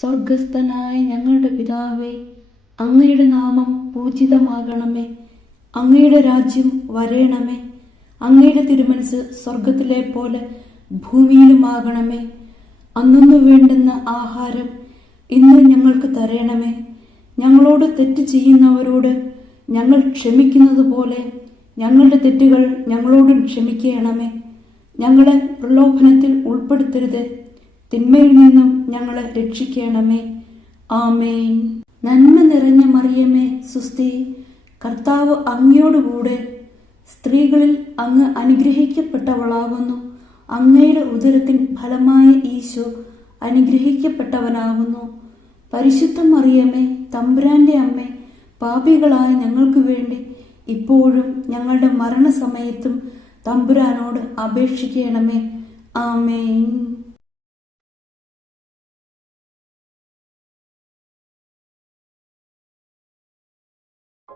സ്വർഗസ്ഥനായ ഞങ്ങളുടെ പിതാവേ, അങ്ങയുടെ നാമം പൂജിതമാകണമേ. അങ്ങയുടെ രാജ്യം വരേണമേ. അങ്ങയുടെ തിരുമനസ് സ്വർഗത്തിലെ പോലെ ഭൂമിയിലുമാകണമേ. അന്നു വേണ്ടുന്ന ആഹാരം ഇന്ന് ഞങ്ങൾക്ക് തരണമേ. ഞങ്ങളോട് തെറ്റ് ചെയ്യുന്നവരോട് ഞങ്ങൾ ക്ഷമിക്കുന്നത് പോലെ ഞങ്ങളുടെ തെറ്റുകൾ ഞങ്ങളോടും ക്ഷമിക്കണമേ. ഞങ്ങളെ പ്രലോഭനത്തിൽ ഉൾപ്പെടുത്തരുത്, തിന്മയിൽ നിന്നും ഞങ്ങളെ രക്ഷിക്കണമേ. ആമേൻ. നന്മ നിറഞ്ഞ മറിയമേ, സുസ്തി, കർത്താവ് അങ്ങയോടുകൂടെ സ്ത്രീകളിൽ അങ്ങ് അനുഗ്രഹിക്കപ്പെട്ടവളാകുന്നു. അങ്ങയുടെ ഉദരത്തിൻ ഫലമായ ഈശോ അനുഗ്രഹിക്കപ്പെട്ടവനാകുന്നു. പരിശുദ്ധ മറിയമേ, തമ്പുരാന്റെ അമ്മേ, പാപികളായ ഞങ്ങൾക്ക് വേണ്ടി ഇപ്പോഴും ഞങ്ങളുടെ മരണസമയത്തും തമ്പുരാനോട് അപേക്ഷിക്കണമേ. ആമേൻ.